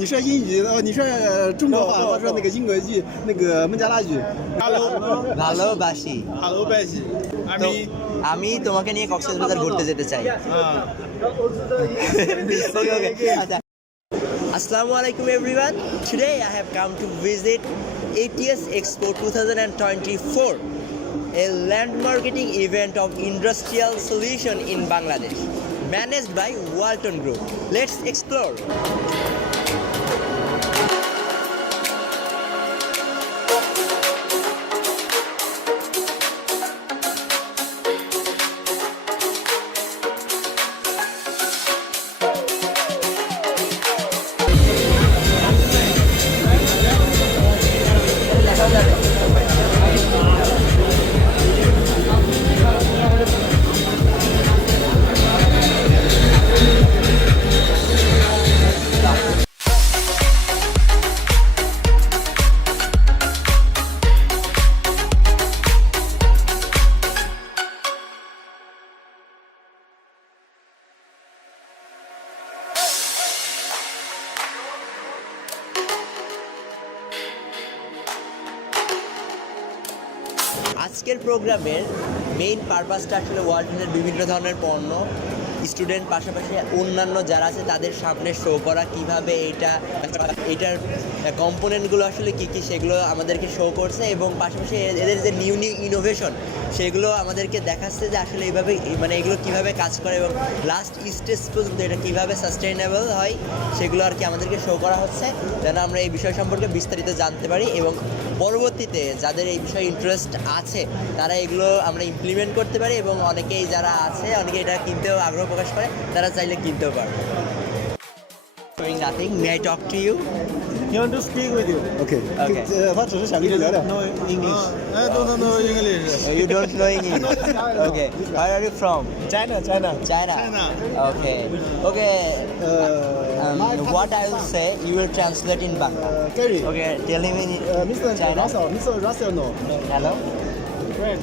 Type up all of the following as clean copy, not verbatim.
你说英语哦，你说中国话，他说那个英国剧，那个孟加拉剧。ভালোবাসি ভালোবাসি তো আমি আমি তোমাকে নিয়ে কক্সবাজার ঘুরতে যেতে চাই। আচ্ছা, Assalamu alaikum everyone. Today I have come to visit ATS Expo 2024, a landmarking event of industrial solution in Bangladesh, managed by Walton Group. Let's explore. আজকের প্রোগ্রামের মেইন পারপাসটা আসলে ওয়ালটনের বিভিন্ন ধরনের পণ্য স্টুডেন্ট পাশাপাশি অন্যান্য যারা আছে তাদের সামনে শো করা, কিভাবে এটার কম্পোনেন্টগুলো আসলে কী কী সেগুলো আমাদেরকে শো করছে, এবং পাশাপাশি এদের যে নিউ ইনোভেশন সেগুলো আমাদেরকে দেখাচ্ছে যে আসলে এইভাবে মানে এগুলো কীভাবে কাজ করে এবং লাস্ট স্টেজ পর্যন্ত এটা কীভাবে সাস্টেইনেবল হয় সেগুলো আর কি আমাদেরকে শো করা হচ্ছে, যেন আমরা এই বিষয় সম্পর্কে বিস্তারিত জানতে পারি এবং পরবর্তীতে যাদের এই বিষয়ে ইন্টারেস্ট আছে তারা এগুলো আমরা ইমপ্লিমেন্ট করতে পারি, এবং অনেকেই যারা আছে অনেকে এটা কিনতেও আগ্রহ প্রকাশ করে, তারা চাইলে কিনতেও পারবে। Nothing. May I talk to you? You want to speak with you? OK， OK 他只是想跟你聊聊。 No English. I don't know English. You don't know English. Okay. Where are you from? China. China. China. Okay. Okay. What I will say, you will translate in Bangla. Gary， Okay. Tell him in Mr. China. Russell，Mr. Russell no。 Hello. Friend,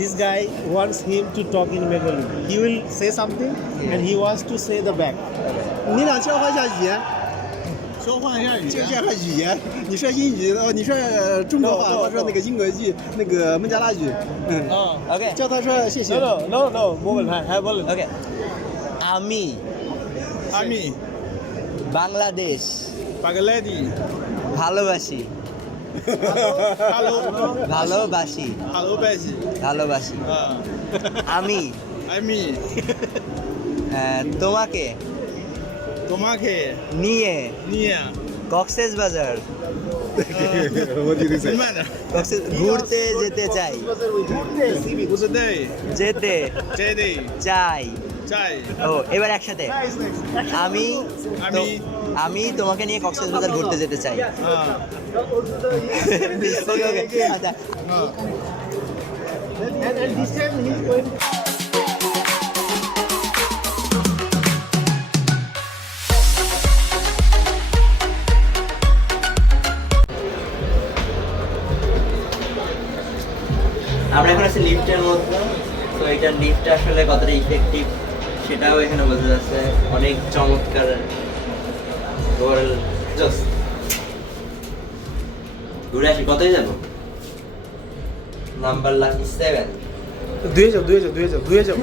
this guy wants him to talk in Bengali. He will say something and he wants to say the back. 你俩交换一下语言，交换一下语交换语言。你说英语哦，你说中国话，他说那个英国剧，那个孟加拉剧。嗯。 Okay. 叫他说谢谢。 No. বলেন হ্যাঁ বলেন। Okay. আমি বাংলাদেশ বাংলাদেশি ভালোবাসি ভালোবাসি ভালোবাসি আমি আমি তোমাকে তোমাকে নিয়ে নিয়ে Cox's Bazar What did he say? ঘুরতে যেতে চাই বুঝতে যেতে যেতে চাই। চাই ও এবার একসাথে আমি আমি তোমাকে নিয়ে কক্সবাজার ঘুরতে যেতে চাই। আচ্ছা and this time he's going আমরা এখন আছি লিফটের মধ্যে, তো এটার লিফটটা আসলে কতটা ইফেক্টিভ সেটাও এখানে বোঝা যাচ্ছে। অনেক চমৎকার ওভারঅল জাস্ট ঘুরে আসি। কতই যাবো? Number lucky 7। দুয়ে যাও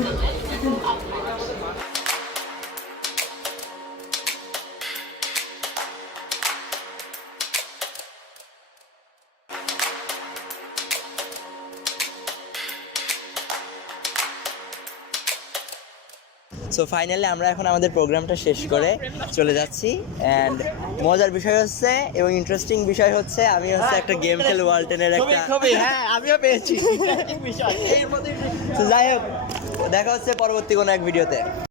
সো ফাইনালি আমরা এখন আমাদের প্রোগ্রামটা শেষ করে চলে যাচ্ছি। অ্যান্ড মজার বিষয় হচ্ছে এবং ইন্টারেস্টিং বিষয় হচ্ছে আমি হচ্ছে একটা গেম খেলে ওয়ালটনের একটা হ্যাঁ আমিও পেয়েছি। যাই হোক, দেখা হচ্ছে পরবর্তী কোনো এক ভিডিওতে।